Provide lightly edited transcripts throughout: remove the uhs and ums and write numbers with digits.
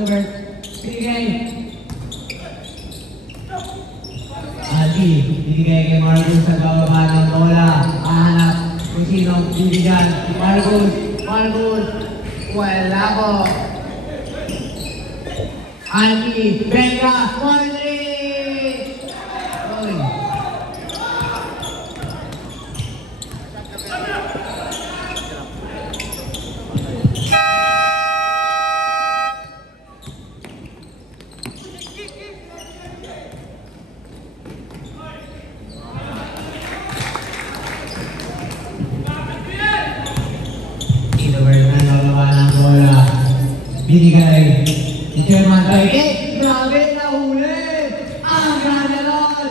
Gilbert. Binigay. Aldi, binigay kay Marcus sa bababa ng bola. Hahanap kung sino bibigyan. Marcus. Wala ko. Aldi, Benga, Marley! Oy. Binigay ni Chairman Taike. Grabe na huli! Ang ganaron!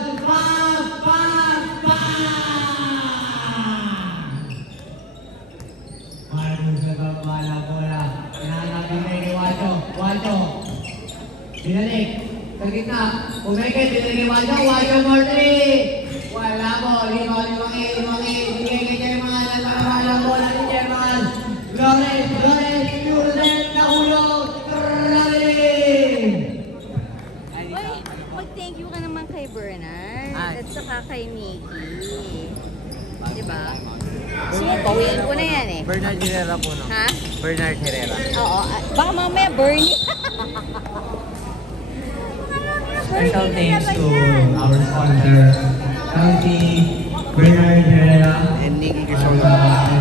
Marcus sa gambala bola. Pinanapinay ni Wacho. Binalik. Sa gitna. Umekit. Binalik ni Wacho Morty! Wala mo. Limangi. Binigay kay Chairman. Ang gambala bola ni Chairman. Lores. Yurden na hulog. Mag-thank you ka naman kay Bernard at saka kay Mickey. Diba? Bawiin ko na yan eh. Bernard Herrera po, no? Ha? Bernard Herrera. Oo. Baka mamaya Bernie. Special thanks to our sponsor, County Bernard Herrera And Nikki for Crisola.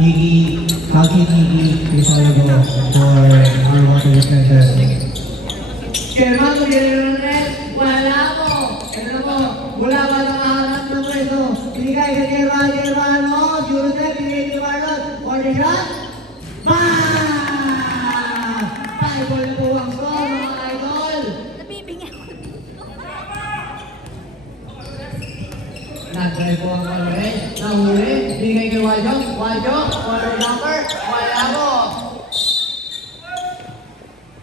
Nikki Crisologo for our water dispensers. Chairman, wala po. Ito po, mula ba nakahanap ng pwesto? Binigay sa Chairman, o, Jurusep, binigay ni Marlon. Order shot? Bang! Fireball na po ang score, mga idol. Nabibigyan ko. Nag-try po ang Colores. Nahuli. Binigay kay Wajo. Water number. Wala po.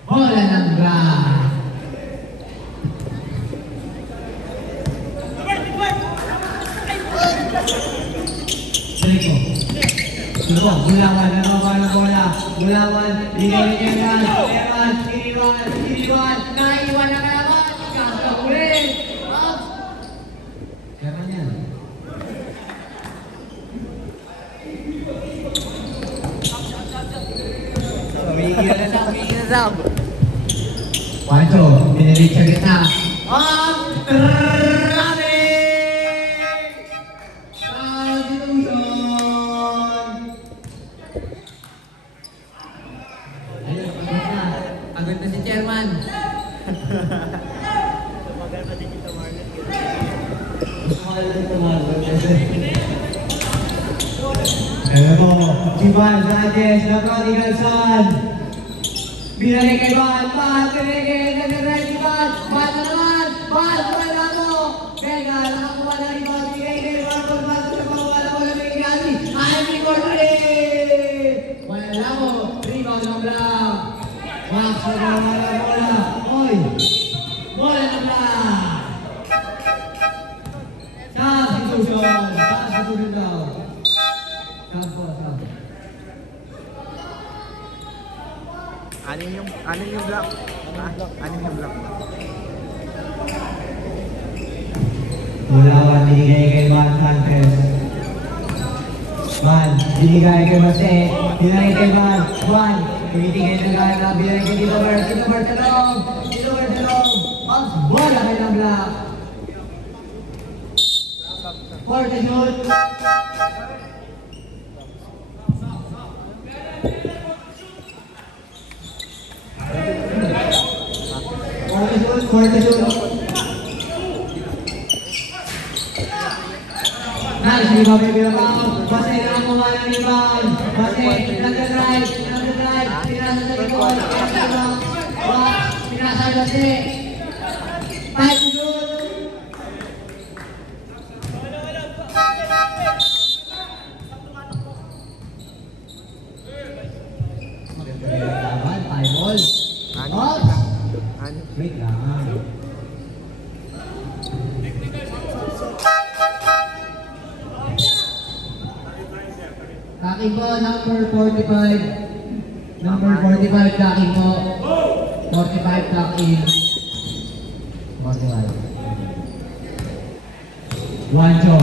Bola ng Black. Siko, Bulawan, nababa ng bola. Bulawan, binigay ni Chairman. Iniwan. Naiwan na kalaban. Kakahuli. Chairman yan. Umigil na sab. Wacho, binalik sa gitna. Ang grabe! Substitution! Ayun, pagod na si Chairman. Ayan po, si Van Sanchez na prodigal son. Binalik kay Van, pinigay, nag-drive si Van na naman, wala mo. Vega, nakakuha na rin Van, binigay kay Marcos, sa pamawala ko na may gani. Ivy Cortez! Wala mo, rebound ng Black. Max, nagawa na bola. Oy, bola ng Black. Substitution daw. Anim yung block. Anim yung block. Bulawan, binigay kay Van Sanchez. Van, binigay kay Base. Binigay kay Van. Tumitigay na gana. Binigay kay Tito Bert. Tito Bert sa loob. Mas bola kay ng Black. For the shoot. For the shoot. Nice, di ba may bilang Base na ang kumala ni Van. Base, nag-drive. Pinasa sa likod. Pinasa Base. 5 to shoot. Wait lang. Akin po, number 45. Number 45 ducking po. 45 ducking. 45. Juancho,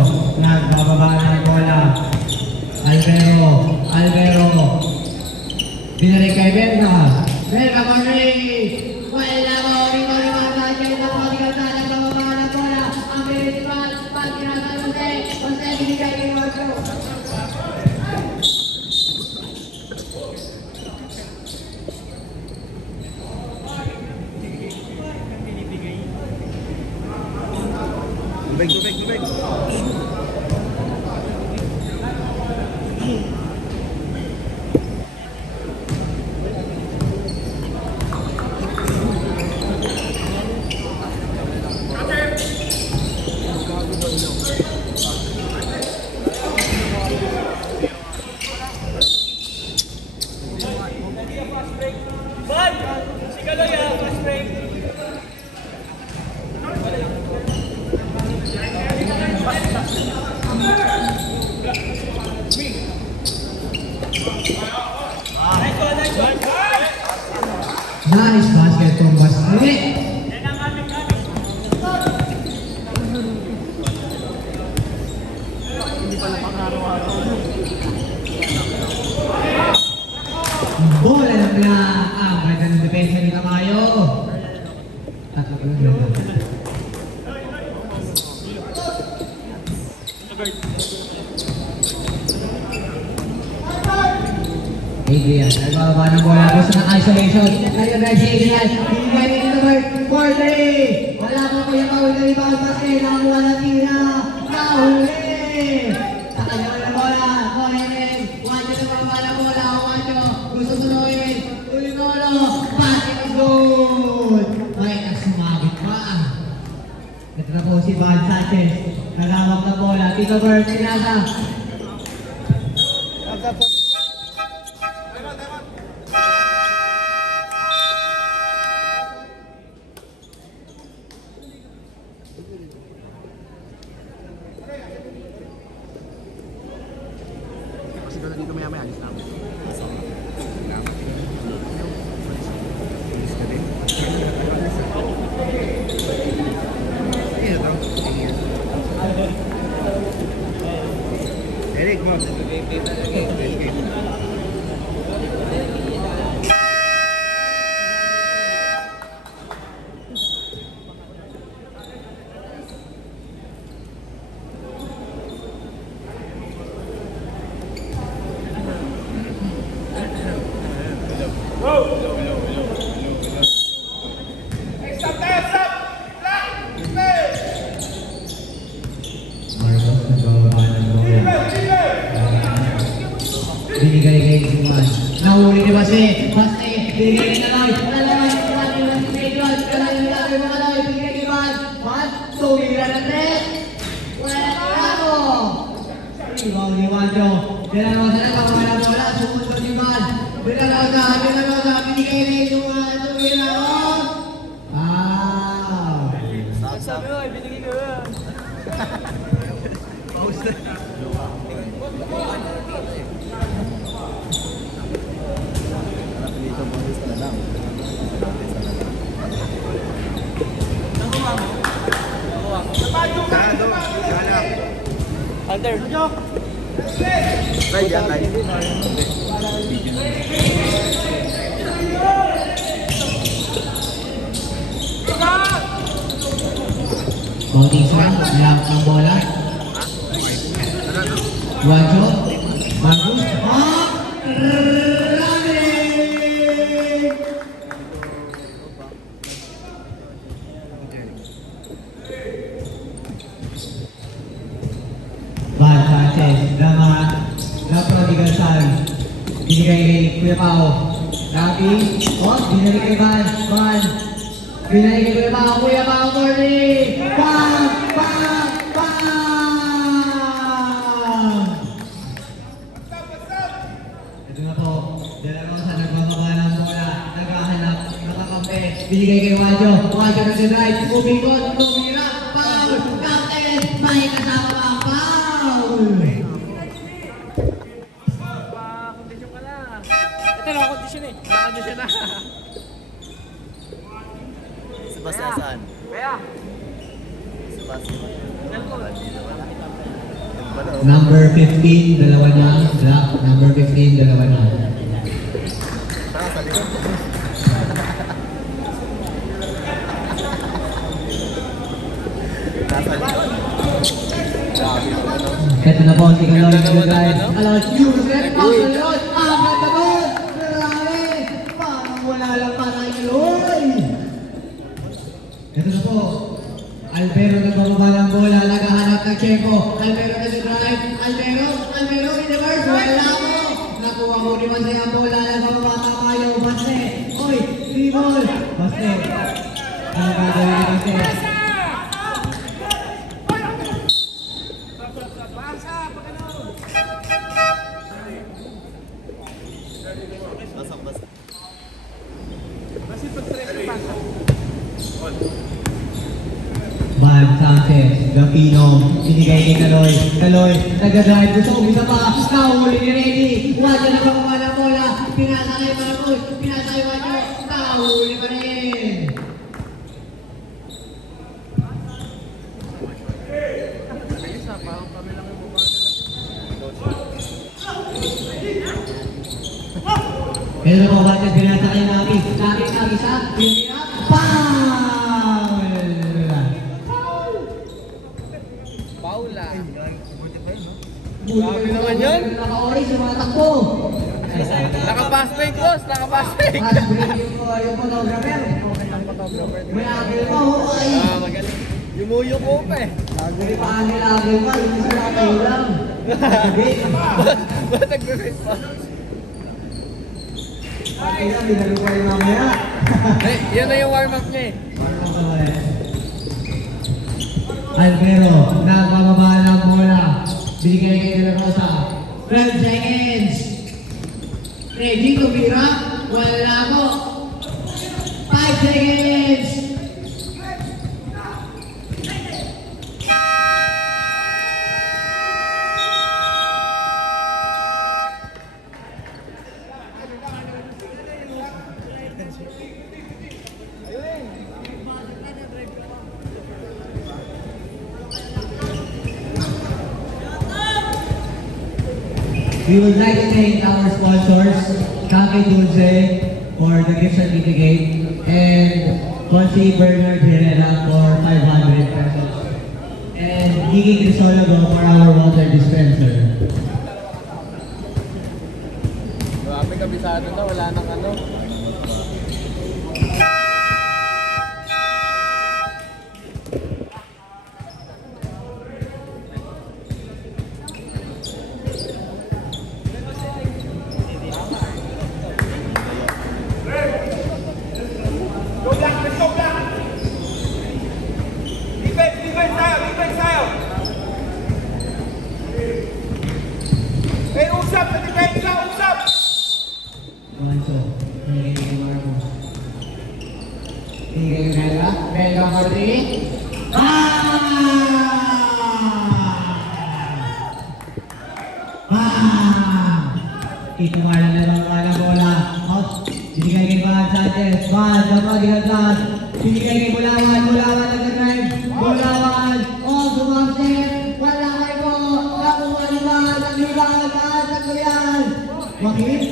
nagbababa ng bola. Alvero. Binalik kay Berga. Berga Murray. Wala mo, Rico Rimata, Jayda Pagkata, nagbababa ng bola. Ang Birisman, pagkinasa Jose binigay kay Juancho. Tubig. Nice basket from Basket. Bola na pala. Ganda ng depensa ni Tamayo. Tatlo ko lang. Adrian, nagbababa ng bola. Gusto ng isolation. Nag-drive si Adrian. Binigay ni number 43. Wala po kuya Paul na rebound. Basket. Nakakuha ng tira. Nahuli. Sa kanya na bola. Corrin. Wancho na bababa ng bola. Wancho. Gusto tuloyin. Ulinolo. Basket is good. May nasumabit pa. Ito na po si Van Sanchez. Nagawag ng bola. Tito Bird. Sinasa. Siguro dito maya alis na ako. Eric, mo. Marcos nagbababa ng bola. Binigay kay Guzman. Nahuli ni Base. Binigay ni Naloy. Naloy. Binigay kay Van. Van. Tumira ng net. Wala na ako. Ibaw ni Wancho. Pinagawa sa nagbababa ng bola. Sumunod ni Van. Pinagawa. Binigay ni Guzman. Tumira ako. Sabi mo, binigay ko yun. Under. Right, yan, right. Bouting sa lang ang bola. Wancho. Marcos. Van Sanchez. Prodigal Son. Binigay kay Kuya Pao. Rabi. Binigay kay Van. Binigay kay Kuya Pao. Kuya Pao Corny. Bang! Ito na po. Dalawa sa nagbababa ng bola. Naghahanap. Nakakampi. Binigay kay Wancho. Wancho na si Drive. Umikot. Tumira. Foul. Captain. May kasama pa ang foul. Ito na, kondisyon eh. ano siya na. Sebastian saan? Kaya. Sebastian. Number 15, dalawa na. Black, number 15, dalawa na. Saka sa likod. Nasa likod. Grabe yung ano. Ito na po, si Kaloy, guys. Alas, yung set, Kaloy, agad na po! Grabe! Parang wala lang para kay Kaloy! Ito na po. Alvero nagbababa ng bola, naghahanap ng Checo. Alvero na drive. Alvero in the verse. Wala po. Nakuha mo ni Mase ang bola, nagbababa tayo. Mase. Oy, dribble. Mase. Ano gagawin ni Mase? Basang-basang. Van Sanchez, Gapino, sinigay ni Kaloy. Kaloy, nag-drive, gusto umisa pa. Nahuli ni Reddy. Wadyo na baka ng bola. Pinasakay pa na po. Pinasakay Wadyo. Nahuli pa rin. Pero na po, Wadyo, pinasakay namin. Lagi sa pinira. Foul! Paula. Grabe naman yun. Naka-orange yung mga takbo. Naka-pass fake, boss. Naka-pass fake. Mas break yung photographer. May agil pa ho. Ay! Ah, magaling. Yumuyo ko pa eh. May paagil-agil pa. Hindi sila nakailang. Sabi. Ba't nagbe-face pa? Pati na, binalo pa yung mamaya. Eh, yan na yung warm-up niya eh. Alvero, nagbababa ng bola. Binigay kay De La Rosa. 12 seconds. Ready to mira? Wala po. 5 seconds. We would like to thank our sponsors, Kake Dulce for the gift certificate and Consi Bernard Herrera for 500 pesos and Gigi Crisologo for our water dispenser. Grabe, kabisado na. Wala nang ano. Manso, hindi kay Marco. Hindi kay Bella. Bella for 3. Ito nga lang ng bola. Out. Binigay kay Van Sanchez. Van, dapat ginaglas. Binigay kay Bulawan. Bulawan nag-drive. Bulawan. Oh, sumamsip. Wala kayo po. Nakuha ni Van. Nagliwan. Van, nagkuyan. Bakit?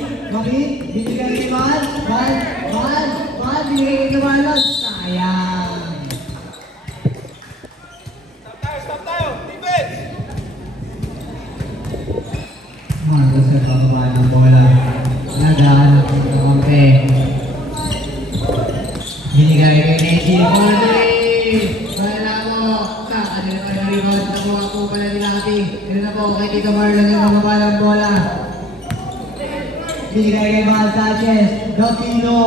Binigay kay Van. Van, binigay kay Van. Sayang. Stop tayo! Defense! Marcos sa pababa ng bola. Nagahanap ng kampe. Binigay kay Neji. Wala mo. Ano naman yung rebound? Nakuha po pala ni Lati. Ano na po kay Tito Marlon yung pababa ng bola. Binigay kay Van Sanchez. Gapino.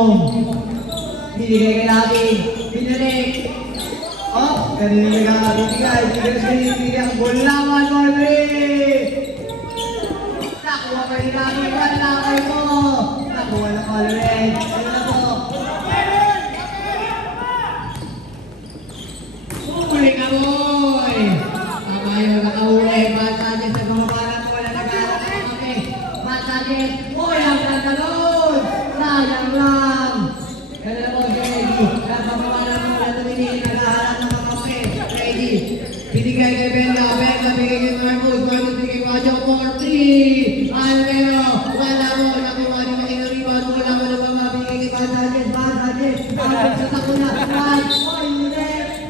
Binigay kay Lati. Binalik. Oh, kanina nagkakabibigay. Binigay ang Bulawan for 3. Nakuha pa rin namin, wala kayo! Nakuha na Colred. Ano na po? Huli ka, boy! Tama yun, nakahuli. Masajes sa bumaba ng bola, nag-aaral ng kami. Masajes, boy, ang tatalon! Sayang lang! Benga, Benga, bigay kay Marcos, Marcos bigay kay Wajo for 3. Alvero, wala mo, nakuha ni Manila Rebound, wala mo na mabigay kay Van Sanchez, Van Sanchez, sa sakuna,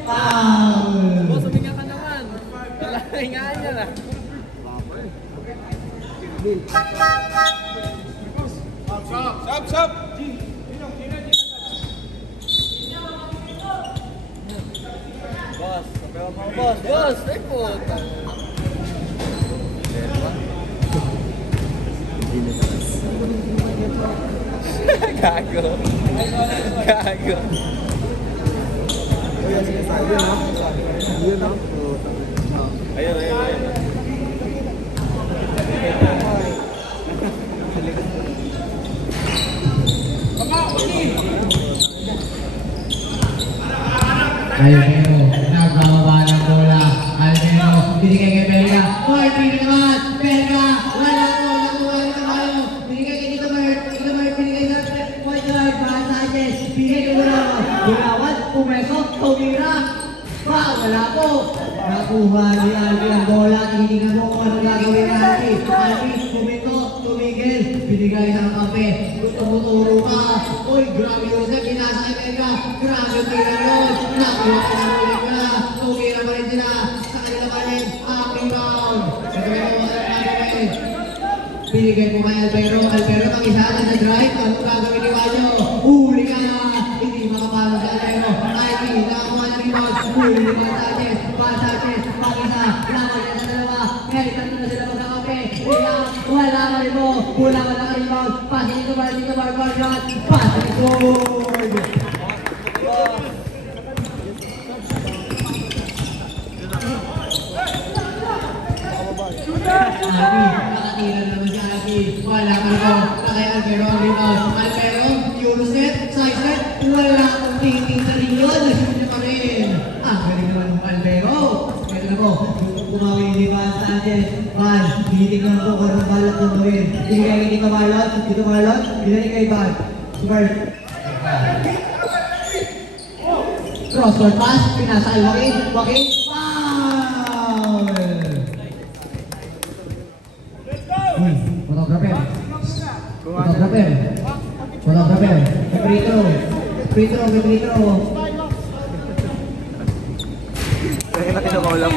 foul! Boss, huminga ka naman. Wala, hingaan niya na. Stop! Boss, sabayan mo, boss. Boss, ay puta. Gago. Gago. Ayun. Alvero, nagbababa ng bola. Alvero, binigay kay Benga. Oy, pinagamat! Benga, wala mo, nakuha na tayo. Binigay kay Tito Bert, binigay sa point guard, Van Sanchez. Binigay kay Gulawan. Gulawan, pumesok, tumira. Wala po. Nakuha ni Alvin ang bola. Tinitingnan mo kung ano gagawin ni Alvin. Alvin, tumigil. Binigay ng kape. Gusto mo turo ka. Uy, grabe Joseph, pinasa kay Benga. Grabe tira yun. Nakuha ka ng ulit na. Tumira pa rin sila. Sa kanila pa rin. Ang rebound. Sa kanila mo, gagawin. Binigay mo kay Alvero. Alvero, mag-isa ka sa drive. Ano gagawin ni Wajo? Huli ka na. Hindi makapalo sa Alvero. Alvin, nakakuha ng rebound. Huli ni Van Sanchez. Van Sanchez, mag-isa. Laban niya sa dalawa. Ngayon, tatlo na sila magkakape. Wala ka rin mo. Wala ka rebound. Passing ito ba? Passing score. Alvin, nakatira naman si Alvin. Wala ka rin mo. Kay Alvero ang rebound. Alvero, Euroset, side set. Wala kang titing sa rin yun. Nasunod niya pa rin. Ang galing naman ng Alvero. Ito na po. Kumawin ni Van Sanchez. Van, tinitignan po kung anong balot ng gawin. Binigay kay Tito Marlon. Binigay kay Van. Super. Crossword pass. Pinasa kay Joaquin. Foul! Uy, photographer. Free throw. Kaya na kinakaulam.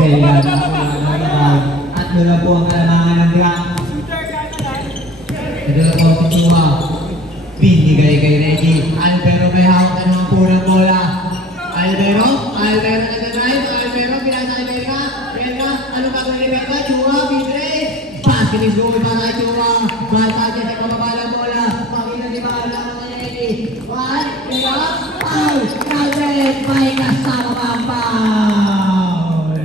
Bella na at doon po ang kalamangan ng block. Ito na po ang pagkuha. Binigay kay Reggie. Alvero may hawak na naman po ng bola. Alvero nag-drive. Alvero, pinasa kay Benga. Ano ba kung ni Benga? Chua, big-race. Basket is going para kay Chua. Bata dyan sa pababa ng bola. Pakita ni Bala ang mga Reggie. One, foul! Calvin, may kasama pa ang foul!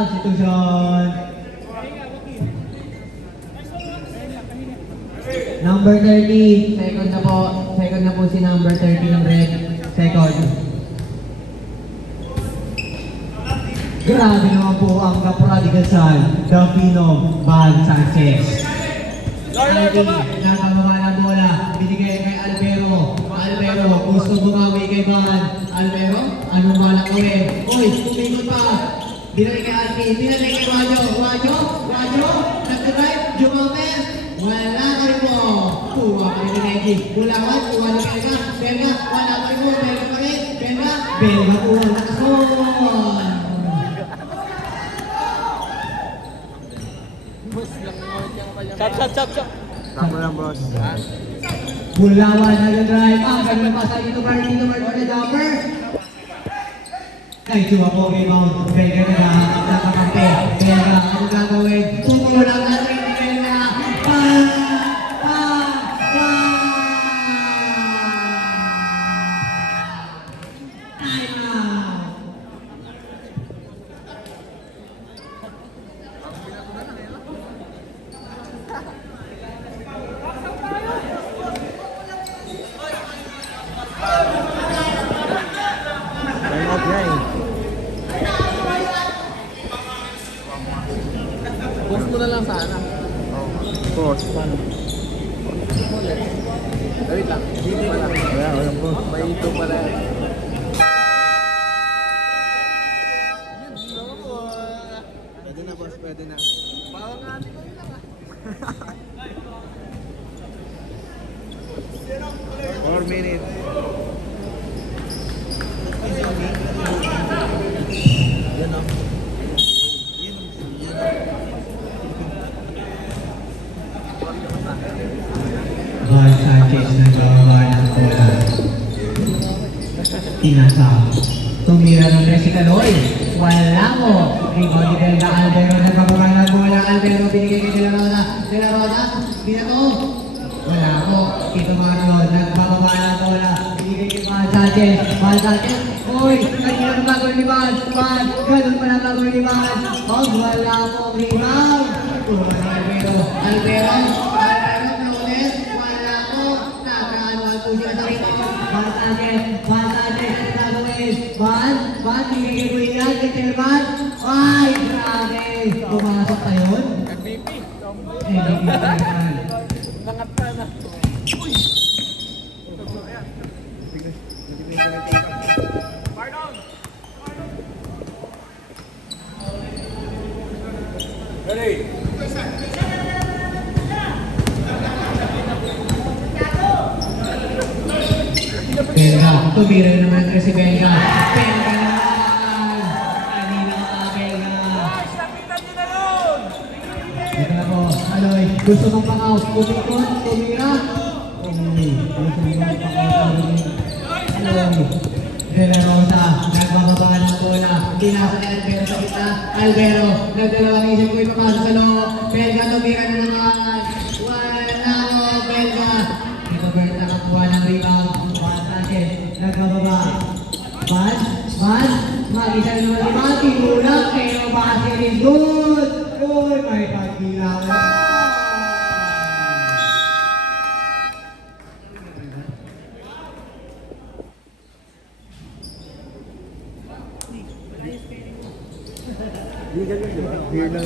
Substitution. Number 30, second na po si number 30 ng red. Second. Grabe naman po ang ka-prodigal son, Delfino Van Sanchez. Nakababa ng bola, binigay kay Alvero. Gusto bumawi kay Van. Alvero, anong balak gawin? Uy, tumikot pa. Binigay kay Alvin, binigay kay Wajo, nag-drive, Jumapel. Wala ka rin po. Kuha pa rin ni Reggie. Gulawan, kuha ni Benga. Wala pa rin po. Benga pa rin. Benga kuha na kason. Chop. Tama lang, boss. Gulawan, nag-drive. Ganun pa sa Tito Mark na jumper. Ay, Chua po, rebound. Benga nakakampi. Benga, ano gagawin? Tumulang natin ni Benga. Post mo na lang sana. boss. Wait lang. Wala, boss. May ito pala. Pwede na, boss. Pwede na. Parang ate ko yun lang 4 minutes. Yan o. Juan Sanchez nagbababa ng bola. Tinasa. Tumira ng Resi Caloy. Wala mo. Rebound ni Delga Albero. Nagbababa ng bola. Albero binigay kay De La Rosa. De La Rosa. Binato. Wala mo. Tito Mario. Nagbababa ng bola. Binigay kay Juan Sanchez. Juan Sanchez. Uy! Kanina na bago ni Juan. Juan! Ganun pa na bago ni Juan. Oh, wala mo. Rebound. Albero. Albero. Albero na ulit. Wala mo. Nakaano po siya sa rito. Juan Sanchez. Juan Sanchez. Gagawin. Juan. Juan. Binigay mo yan. Keterman. Ay! Grabe. Pumasok pa yun. MVP. MVP pa yan. Nangat pa na. Ready? Belga, tumira naman ang si Belga. Belga naman! Kanina ka, Belga. Ito na po, Aloy. Gusto mong pakaw. Kumikot, tumira. Gusto mong pakaw. Aloy. De La Rosa, nagbababa ng bola. Tinasa ni Albero sa kita. Albero, nagdalawang isip ko ipapasok sa loob. Belga, tumira na naman. Wala mo, Belga. Ito Bert nakakuha ng rebound. Nagbababa. Bad. Mag-isa na naman si Mati. Ulang. Pero base rin. Good. Good. May pagkilang. Beer lang.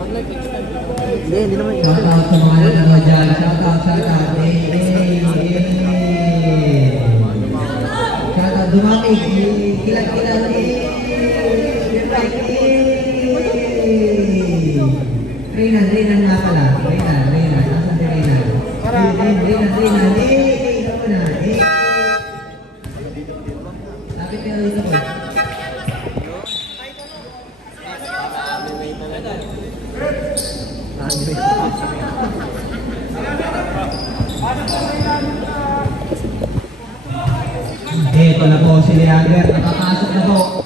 Pag nag-extend na po. Hindi naman. Shout out sa mga nanonood dyan. Shout out. Hey. Shout out. Dumamig. Kilag. Reynan nga pala. Reynan. Nasaan si Reynan? Reynan. Ito mo na. Lapit ka dito ko. Ito na po si Leander, nakapasok na po.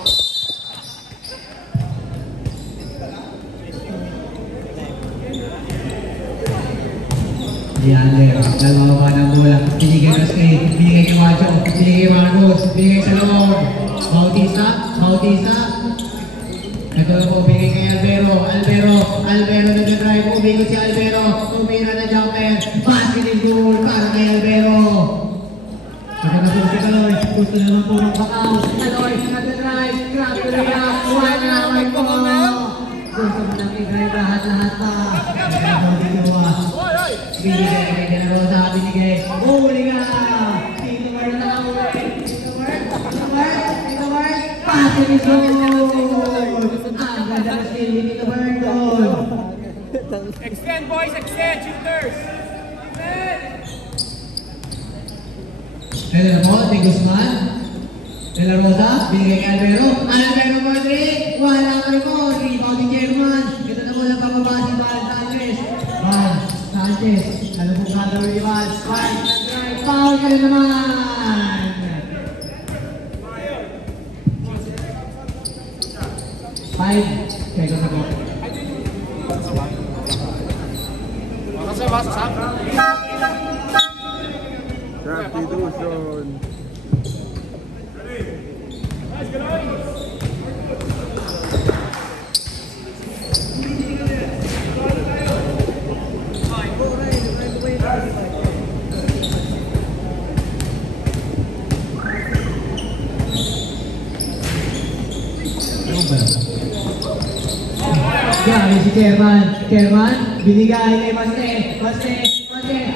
Leander, nalmawa ng bola. Binigay na screen, binigay kay Wacho, binigay kay Marcos, binigay sa loob. Bautista. Ito na po, binigay kay Albero nag-drive, umikot si Albero, tumira na jumper, basket in goal para kay Albero. Ito na po si Caloy, gusto naman po magpakaw. Caloy, nag-drive, grabe na yan, wala may po. Gusto mo nang i-drive lahat pa. Ito na po si Jowa. Binigay kay De La Rosa, binigay. Huli ka! Tito Ward na nakahuli. Tito Ward, basket in goal. Ang ganda na skill ni Tito Ward goal. Extend, boys! Extend! Shooters! Ito na po, si Guzman. De La Rosa, binigay kay Albero. Albero Madrid, wala kayo po. Rebound ni German. Ito na po na pababa si Val Sanchez. Ano pong gagawin ni Val? Foul ka na naman. Five. Seconds na po. Substitution. Grabe si Chairman. Chairman, binigay kay Baste. Baste. Traffic!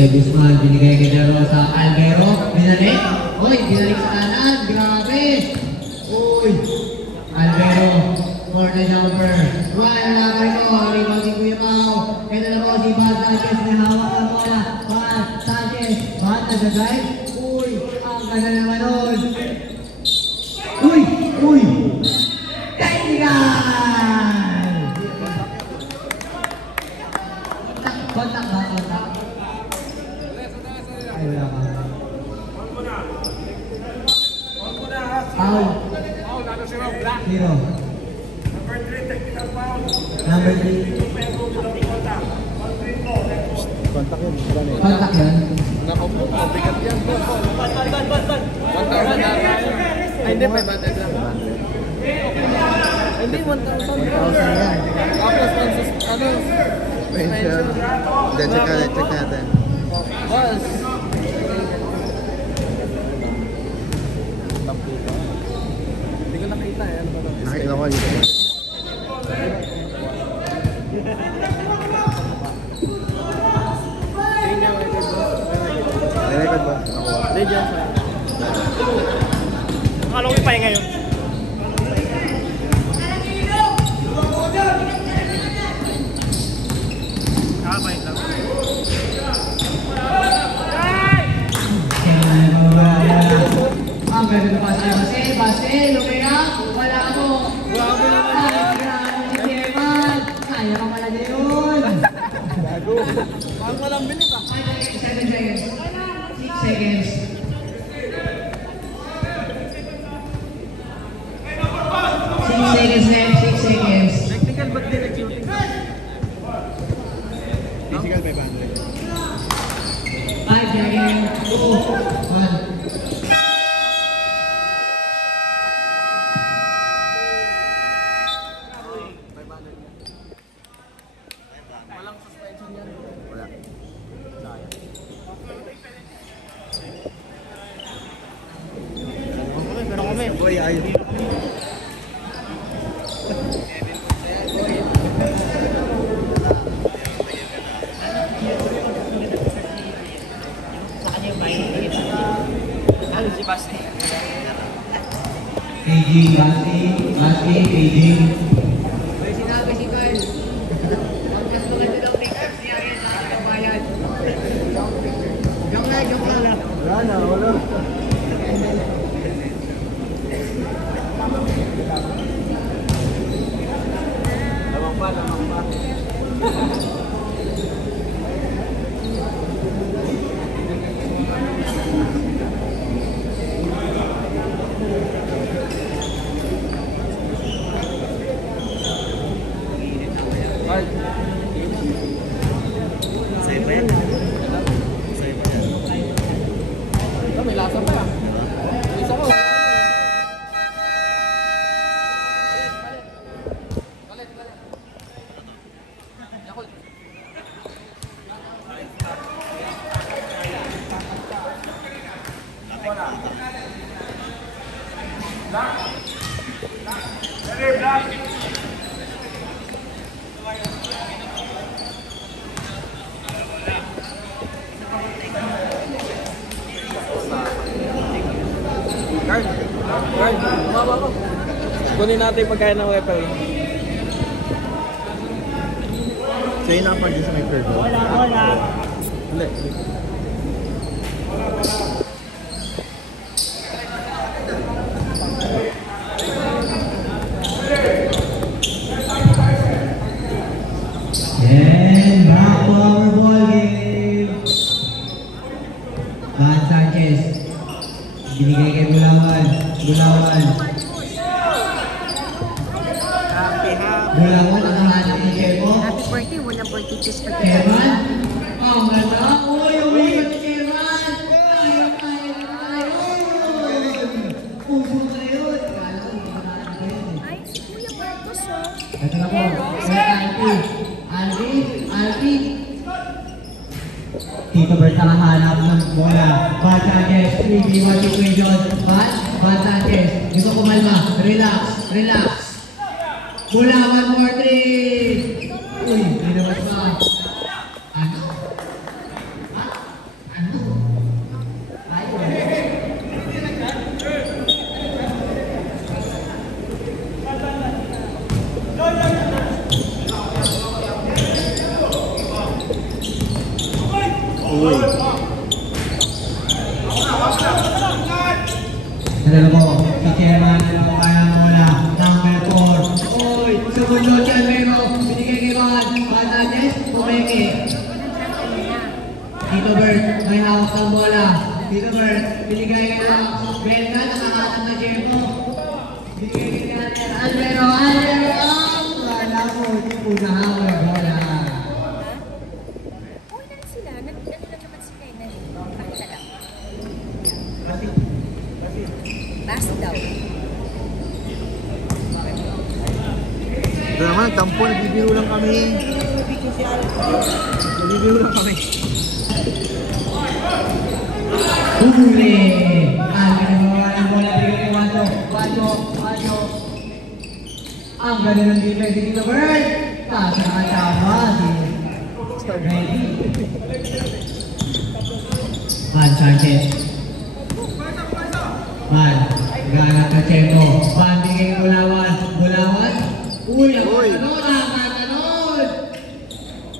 Guzman, binigay kay De Rosa. Alvero, binalik. Uy, binalik sa kanan. Grabe. Uy. Alvero, for the jumper. Ryan, nakakay mo. Rebound si Kuya Pao. Kaya na po si Bad Sanchez na hawak ang bola. Bad Sanchez. Bad na sa drive. Uy, ang ganda naman nun. Uy. Technical! Kontak ba? Kontak? Ay, wala ka. Foul. Zero. Number 3. Kontak yun. Marami. Kontak yan. Nako po, mabigat yan po. Ban. 1,000 na. Ay, hindi, 500 lang. Hindi, 1,000. 1,000 yan. Tapos, ano? Pension. Hindi, check natin. Boss. Hindi ko nakita eh. Ano ba ito? Nakita ko dito. May record ba? Hindi, dyan sa... Akala ko yung pahinga yun. Pahinga lang. Ang ganda pa sa Base, lumaya, wala mo. Grabe naman Ay, yan. grabe si Kevin. Kaya ka pala na yun. Gago. Parang walang bilis ah. 7 seconds. 6 seconds. 6 seconds left, 6 seconds. Technical ba't direct shooting? Physical 500. 5 seconds. 2, 1. Wala. Pero kami. Boy, ayun. Ano si Basti? KG, Basti, KG. May sinabi si Carl. Ang mas maganda daw take-ups niya rin sa ating bayan. Joke lang. Wala. Lamang pa. Ay. Sa'yo pa yan. Sa'yo pa yan. Ito, may lasa pa. Isa ko. Balik. Yakult. Guard. Bumaba ko. Kunin natin yung pagkain ng referee. Sa'yo nakapag din sa may curve. Wala. Hindi. And back to our ball game. Bad Sanchez. Binigay kay Bulawan. Bulawan ang hanap ni Kevo. Happy birthday, walang birthday kiss for Kevin. Ang ganda. Uy, umigot si Kevin. Kaya. Puso na yun. Kala ko, hindi ko na yun. Ay, si Kuya Marcos oh. Ito na po Alvin. Tito Bert nakahanap ng bola. Bad Sanchez, 3v1 situation. Bad Sanchez. Dito kumalma. Relax. Bola, 1 more 3. Uy, hindi naman pa. Ano? Uy. Nadala mo, si Chairman, kaya bola, number 4. Uy, segundo Chairman, binigay kay Juan. Sanchez, pumeke. Tito Bert, may hawak ng bola. Tito Bert, binigay kay Benta, nakakalat na Jempo. Binigay kay Alvero. Wala mo, hindi po nahawak bola. Uy, na sila. Nandito lang naman sila. Pakita lang. Basta daw. Ito naman, tampo, nagbibiro lang kami. Huli! Ang galing ng bola, bigay kay Wanjo. Ang galing ng defense ni Tito Bert. Taas na nakatama si Ready. Van Sanchez. Van, ganap na Chempo. Van, bigay kay Bulawan. Uy, ang katanod!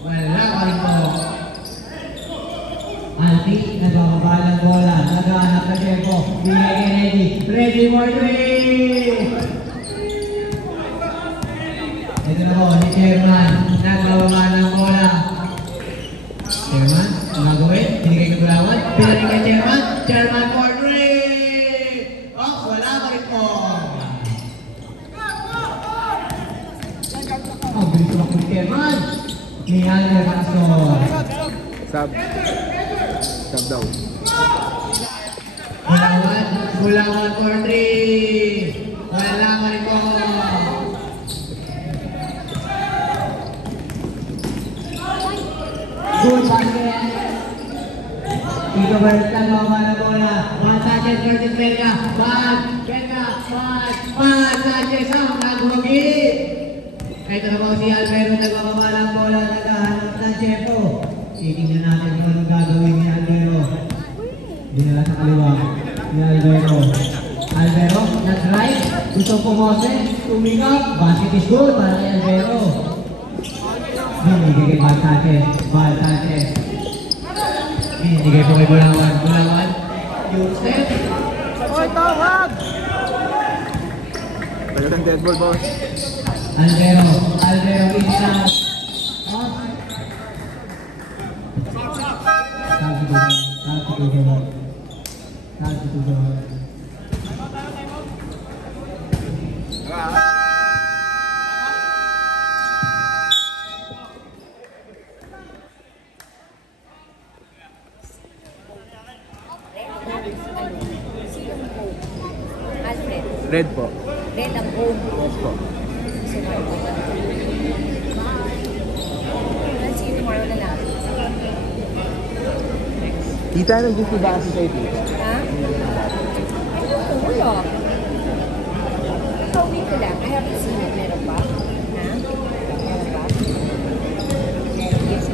Wala ka rin po. Alpi, nagbababa ng bola. Naghahanap na Chempo. Bigay kay Ready. Ready for 3! Ito na po, si Chairman. Nagbababa ng bola. Chairman, ang gagawin? Binigay kay Bulawan. Binigay kay Chairman. Chairman for 3! Oh, wala ka rin po. Ang bilis ko kay Chairman. Nihan na kaso. Sub daw. Bulawan for 3. Wala ka rin po. Good basket. Tito Bert nagawa ng bola. Van Sanchez versus Belga. Van Sanchez ang naghugi. Ito na po si Alvero nagpapaba ng bola. Naghahanap ng Chepo. Titingnan natin kung anong gagawin ni Alvero. Dinala sa kaliwa ni Alvero. Alvero, nag-right. Gusto pumose. Tumingap. Basket is good para kay Alvero. Binigay kay Van Sanchez. Binigay po kay Bulawan. Yung step. Oy, tawag! Tagal ng dead ball, boss. Alvero isa. Alfred. Red po. Red ang home. Yes po. So, see you tomorrow na lang. Tita, nag-gift ba kasi kayo, tita? Ha? Wala. Kauwi ko lang. I haven't seen it. Meron ba? Ha? Meron ba? Yes.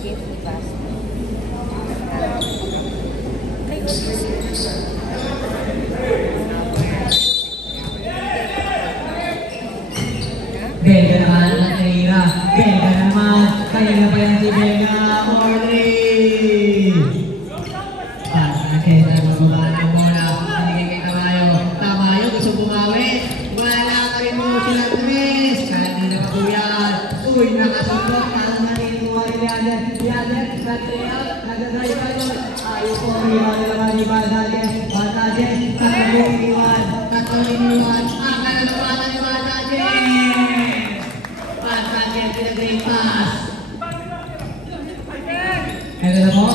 Gift ni Basti. May Belga naman ang Teira. Belga naman. Kaya na pa yan si Belga. Morley! Van Sanchez ang magbaba ng bola. Binigay kay Tamayo gusto bumawi. Wala ka rin mo sila Tres. Kaya hindi na kabuyan. Uy, nakasundok. Kala na ninuha ni Yader. Santrial. Nagdadrive ka doon. Ayaw po. Hiwa nila naman ni Van Sanchez. Van Sanchez. Tatawin. Ang kalalabanan ni Van Sanchez. Van Sanchez, pinag-great pass. Ito na po.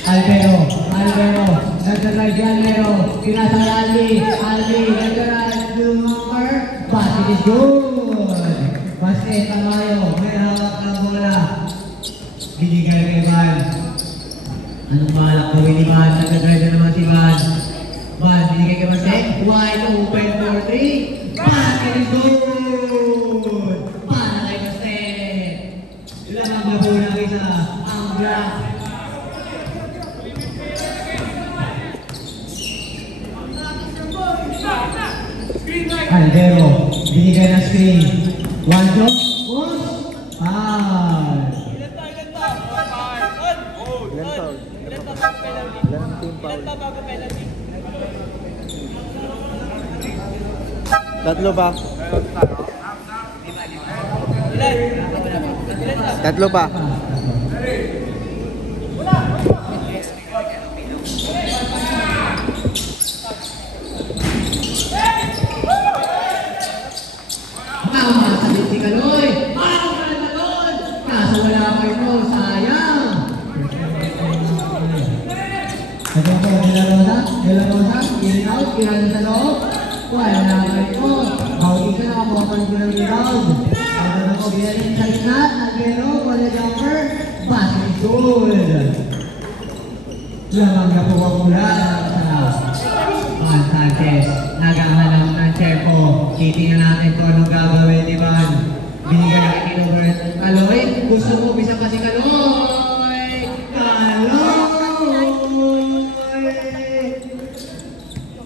Alvero, nagdadrive si Alvero, pinasa kay Alvi, nagdadrive, number, basket is good. Basket, Tamayo, may hawak ng bola. Binigay kay Van. Anong balak gawin ni Van? Nagdadrive na naman si Van. Van, binigay kay Basket, wide open for 3. Basket is good! Para kay Basket. Ilang ang labo na isa, ang block. Alvero, binigay na screen. One shot, push, foul. Ilan foul? Ilan team foul? Tatlo ba? Tatlo pa. Masakit si Kaloy. Paano ka na doon? Kaso wala kayo mo, sayang. Ito po, De La Rosa, in out, kinala sa loob. Wala kayo mo. Bawin ka na, kapapan ko ng rebound. Ito na po, binaling sa gitna, Alvero, wala jumper, basket good. Lamang na po ang mula sa Van Sanchez. Naghahanap ng Chepo. Titingnan natin kung anong gagawin ni Van. Binigay na kay Robert. Kaloy, gusto mo bisa pa si Kaloy! Kaloy!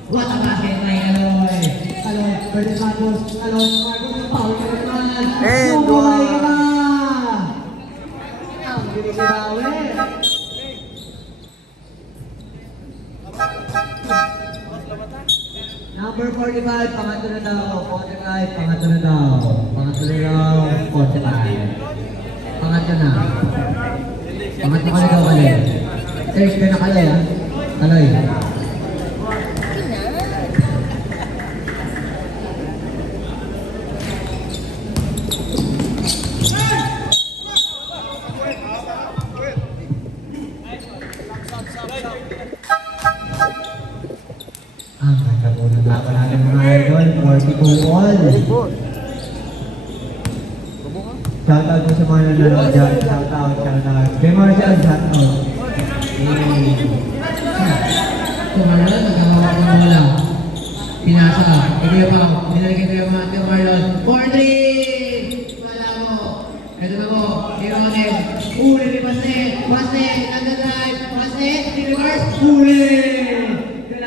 What a basket by Kaloy! Kaloy, Bernie Santos. Kaloy, Marcos, Paul, Kaloy. Sumuhay ka! Ang bilis ni Bawe. Number 45, pangatlo na daw. 45, pangatlo na daw. Pangatlo na daw, 45. Pangatlo na. Pangatlo ka na daw, Kaloy. Third ka na, Kaloy, ha? Kaloy. Ang ganda po ng laban natin mga idol, 42 all. Shoutout po sa mga nanonood dyan, shoutout. Kay Marshall, shoutout. Marlon, nagkakawak ng bola. Pinasa ka, Kuya Pao, binalik kay Kuya Marlon. 4-3! Wala mo. Ito na po, si Ronel. Huli ni Bastet, nagdadrive, Bastet, reverse, huli! Ito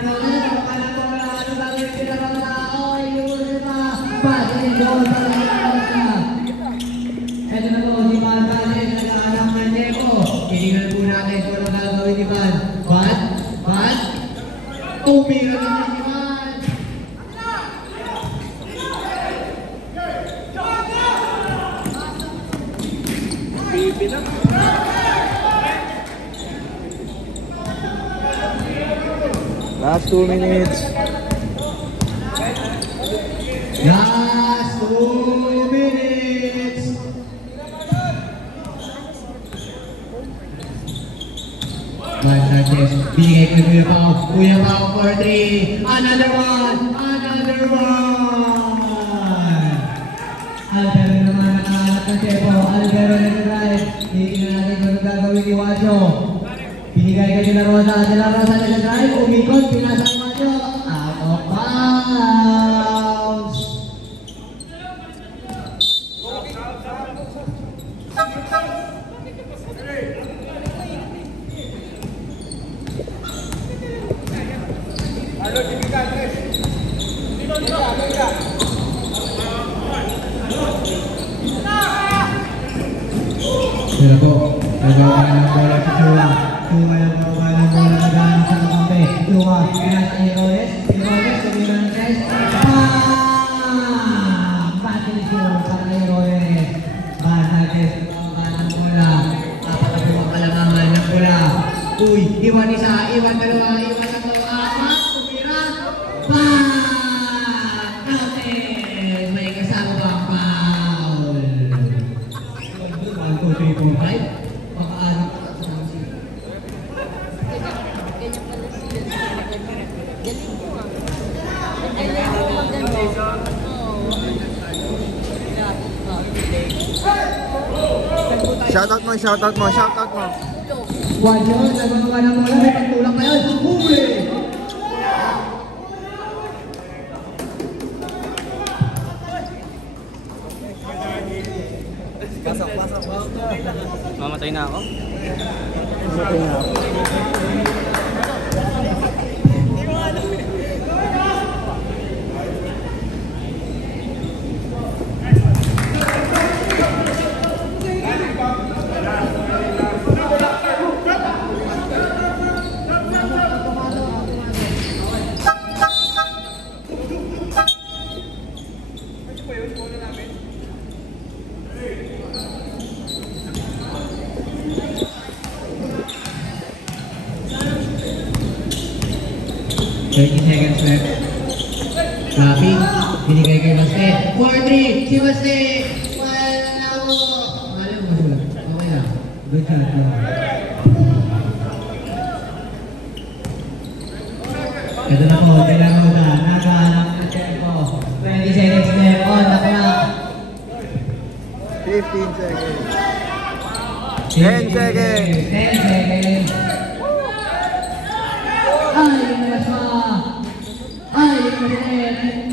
na po, si Van Sanchez, nag-aanak ng Chepo. Tinignan po natin kung ano gagawin ni Van. Van, umira na si Van. Last 2 minutes. Last 2 minutes. Van Sanchez, binigay kay Kuya Pao for 3. Another one. Alvero naman nakahanap ng Chepo. Alvero nag-drive. Tingnan natin kung anong gagawin ni Wacho. Binigay kay De La Rosa nag-drive. Umikot, pinasa ni Wacho. Out of bounds. Pero po, nagawa ng bola sa Chua. Nagawa ng bola nagana sa kampe. Chua, pinasa ni Roles. Sabihin ng test. Battle shoot para kay Roles. Van Sanchez, nagawa ng bola. Apat na po ang kalamangan ng bola. Uy, iwan isa, iwan dalawa, iwan tatlo, apat, tumira. Counted! May kasama bang foul? 1, 2, 3, 4, 5. Makaarap ka sa Galing mo ah. Ang galing mo maganda. Shoutout mo, shoutout mo, shoutout mo. Squad yun, nagmamawa ng bola, may pagtulak pa yun. Huli! Mamatay na ako. Seconds left. Rafi, binigay kay Baste. 4-3, si Baste! Wala mo! Alam mo, okay lang. Good shot lang. Ito na po, kailangan na. Nakahanap na tempo. 20 seconds left on the clock. 15 seconds. 10 seconds. 10 seconds. Ay, yung nasa. Ay, yung nasa.